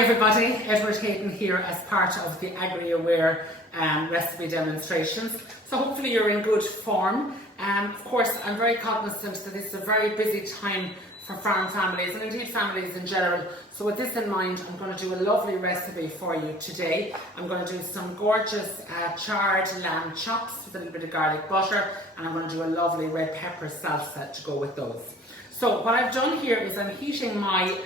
everybody, Edward Hayden here as part of the Agri-Aware recipe demonstrations. So hopefully you're in good form. Of course, I'm very cognizant that this is a very busy time for farm families and indeed families in general. So with this in mind, I'm going to do a lovely recipe for you today. I'm going to do some gorgeous charred lamb chops with a little bit of garlic butter, and I'm going to do a lovely red pepper salsa to go with those. So what I've done here is I'm heating my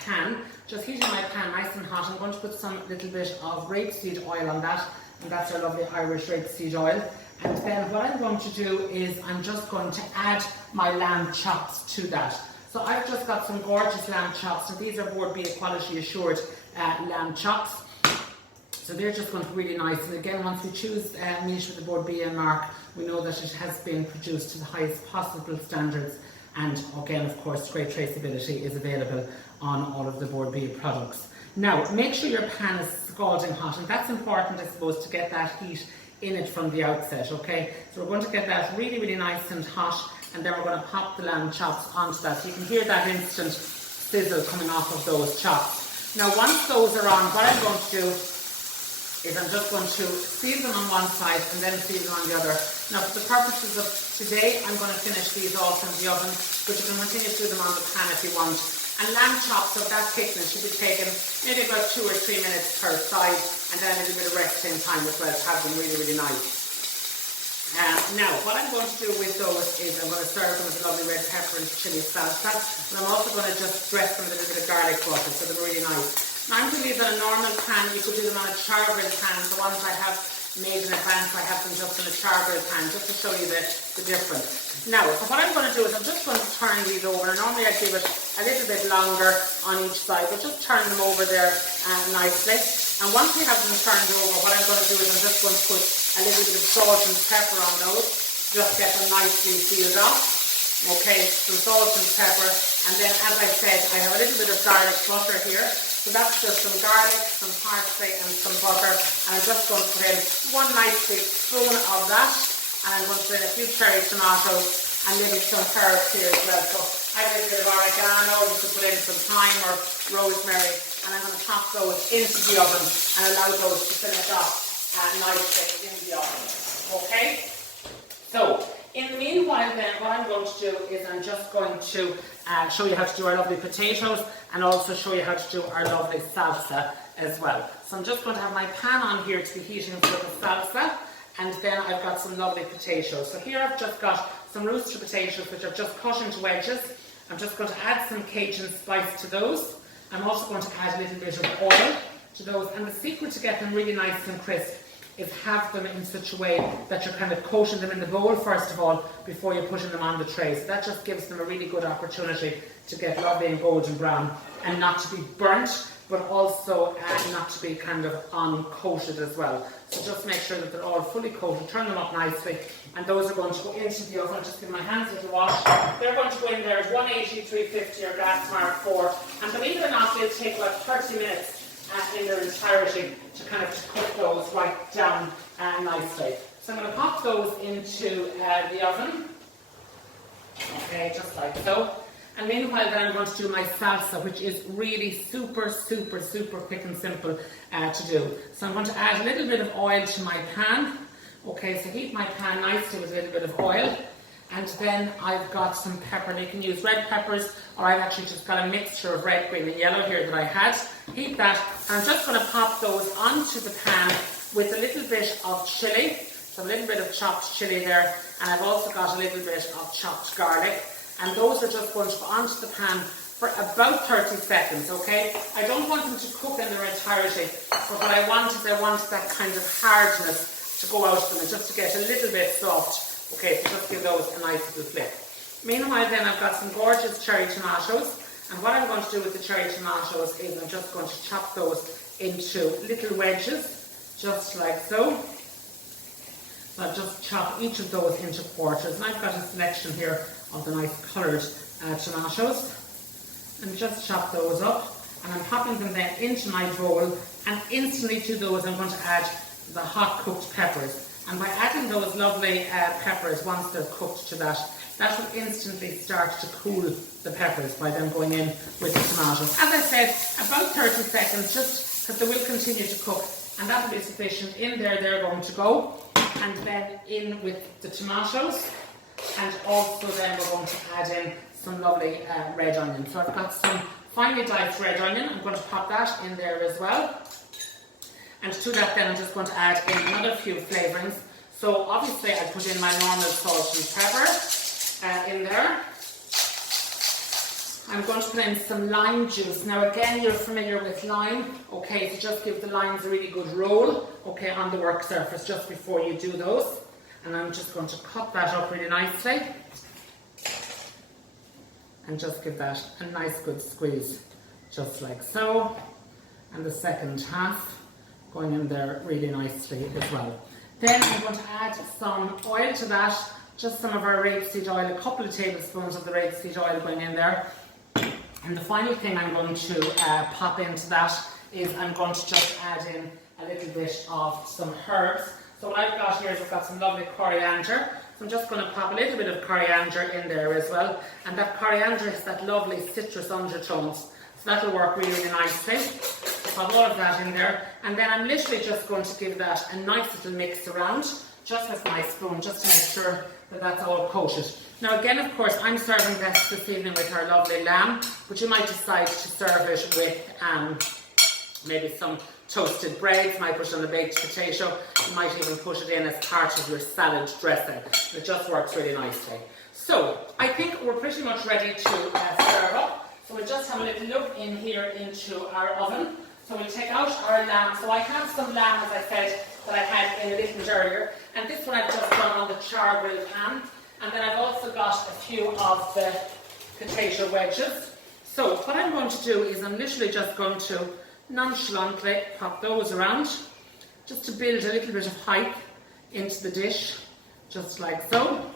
pan, just heating my pan nice and hot. I'm going to put some little bit of rapeseed oil on that, and that's our lovely Irish rapeseed oil. And then what I'm going to do is I'm just going to add my lamb chops to that. So I've just got some gorgeous lamb chops, and these are Board B quality assured lamb chops. So they're just going to be really nice. And again, once we choose meat with the Board B mark, we know that it has been produced to the highest possible standards. And again, of course, great traceability is available on all of the Board B products. Now, make sure your pan is scalding hot, and that's important, I suppose, to get that heat in it from the outset, okay? So we're going to get that really, really nice and hot, and then we're going to pop the lamb chops onto that. So you can hear that instant sizzle coming off of those chops. Now, once those are on, what I'm going to do is I'm just going to season them on one side and then season on the other. Now, for the purposes of today, I'm going to finish these off in the oven, but you can continue to do them on the pan if you want. And lamb chops of that thickness should be taken maybe about 2 or 3 minutes per side, and then a little bit of resting time as well to have them really, really nice. Now, what I'm going to do with those is I'm going to serve them with a lovely red pepper and chili salsa, and I'm also going to just dress them with a little bit of garlic butter so they're really nice. Now, I'm doing these on a normal pan. You could do them on a Chargrilled pan. The ones I have made in advance, I have them just in a Chargrilled pan, just to show you the difference. Now, what I'm going to do is I'm just going to turn these over. Normally I give it a little bit longer on each side, but just turn them over there nicely. And once we have them turned over, what I'm going to do is I'm just going to put a little bit of salt and pepper on those, just get them nicely sealed off. Okay, some salt and pepper, and then as I said, I have a little bit of garlic butter here. So that's just some garlic, some parsley and some butter, and I'm just going to put in one nice big spoon of that, and I'm going to put in a few cherry tomatoes and maybe some herbs here as well. So I have a little bit of oregano, you could put in some thyme or rosemary, and I'm going to pop those into the oven and allow those to finish off nicely in the oven. Okay? So, in the meanwhile then, what I'm going to do is I'm just going to show you how to do our lovely potatoes and also show you how to do our lovely salsa as well. So I'm just going to have my pan on here to be heating for the salsa, and then I've got some lovely potatoes. So here I've just got some rooster potatoes which I've just cut into wedges. I'm just going to add some Cajun spice to those. I'm also going to add a little bit of oil to those, and the secret to get them really nice and crisp is have them in such a way that you're kind of coating them in the bowl first of all before you're putting them on the tray. So that just gives them a really good opportunity to get lovely and golden brown and not to be burnt, but also not to be kind of uncoated as well. So just make sure that they're all fully coated, turn them up nicely, and those are going to go into the oven. Just give my hands a little wash. They're going to go in there at 180, 350 or gas mark 4, and believe it or not, they'll take about 30 minutes in their entirety to kind of cook those right down nicely. So I'm going to pop those into the oven, okay, just like so. And meanwhile then I'm going to do my salsa, which is really super, super, super quick and simple to do. So I'm going to add a little bit of oil to my pan. Okay, so heat my pan nicely with a little bit of oil. And then I've got some pepper, and you can use red peppers, or I've actually just got a mixture of red, green and yellow here that I had. Heat that, and I'm just going to pop those onto the pan with a little bit of chili, so a little bit of chopped chili there, and I've also got a little bit of chopped garlic, and those are just going to go onto the pan for about 30 seconds, okay? I don't want them to cook in their entirety, but what I want is I want that kind of hardness to go out of them, and just to get a little bit soft. Okay, so just give those a nice little flip. Meanwhile then, I've got some gorgeous cherry tomatoes, and what I'm going to do with the cherry tomatoes is I'm just going to chop those into little wedges, just like so. So I'll just chop each of those into quarters, and I've got a selection here of the nice coloured tomatoes, and just chop those up, and I'm popping them then into my bowl, and instantly to those I'm going to add the hot cooked peppers. And by adding those lovely peppers once they're cooked to that, that will instantly start to cool the peppers by them going in with the tomatoes. As I said, about 30 seconds, just because they will continue to cook, and that will be sufficient. In there, they're going to go, and then in with the tomatoes, and also then we're going to add in some lovely red onion. So I've got some finely diced red onion. I'm going to pop that in there as well. And to that then I'm just going to add in another few flavourings. So obviously I put in my normal salt and pepper in there. I'm going to put in some lime juice. Now again, you're familiar with lime, okay, to just give the limes a really good roll, okay, on the work surface just before you do those. And I'm just going to cut that up really nicely. And just give that a nice good squeeze, just like so. And the second half going in there really nicely as well. Then I'm going to add some oil to that, just some of our rapeseed oil, a couple of tablespoons of the rapeseed oil going in there. And the final thing I'm going to pop into that is I'm going to just add in a little bit of some herbs. So what I've got here is I've got some lovely coriander. So I'm just going to pop a little bit of coriander in there as well. And that coriander has that lovely citrus undertones. So that'll work really, really nicely. Pop all of that in there. And then I'm literally just going to give that a nice little mix around, just with my spoon, just to make sure that that's all coated. Now again, of course, I'm serving this evening with our lovely lamb, but you might decide to serve it with maybe some toasted bread. You might put it on a baked potato. You might even put it in as part of your salad dressing. It just works really nicely. So I think we're pretty much ready to serve up. So we'll just have a little look in here into our oven. So we'll take out our lamb. So I have some lamb, as I said, that I had in a little bit earlier. And this one I've just done on the Chargrilled pan. And then I've also got a few of the potato wedges. So what I'm going to do is I'm literally just going to nonchalantly pop those around, just to build a little bit of height into the dish, just like so.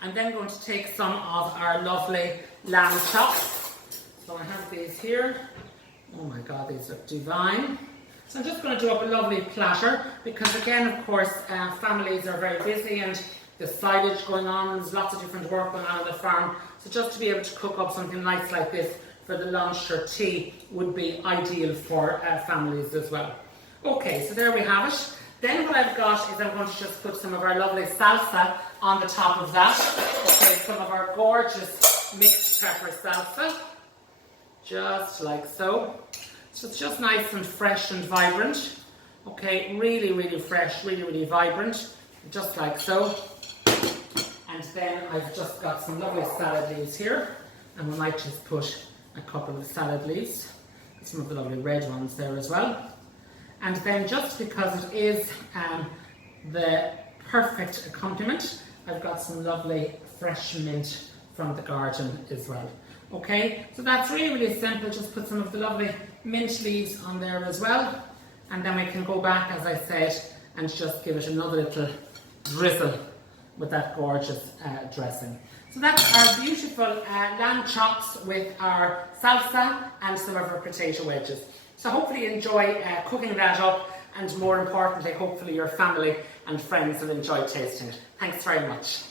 I'm then going to take some of our lovely lamb chops. So I have these here. Oh my God, these are divine. So I'm just going to do up a lovely platter because again, of course, families are very busy and there's silage going on, there's lots of different work going on the farm. So just to be able to cook up something nice like this for the lunch or tea would be ideal for families as well. Okay, so there we have it. Then what I've got is I'm going to just put some of our lovely salsa on the top of that. Okay, some of our gorgeous mixed pepper salsa, just like so. So it's just nice and fresh and vibrant. Okay, really, really fresh, really, really vibrant, just like so. And then I've just got some lovely salad leaves here, and we might just put a couple of salad leaves, some of the lovely red ones there as well. And then just because it is the perfect accompaniment, I've got some lovely fresh mint from the garden as well. Okay, so that's really, really simple. Just put some of the lovely mint leaves on there as well. And then we can go back, as I said, and just give it another little drizzle with that gorgeous dressing. So that's our beautiful lamb chops with our salsa and some of our potato wedges. So hopefully you enjoy cooking that up, and more importantly, hopefully your family and friends will enjoy tasting it. Thanks very much.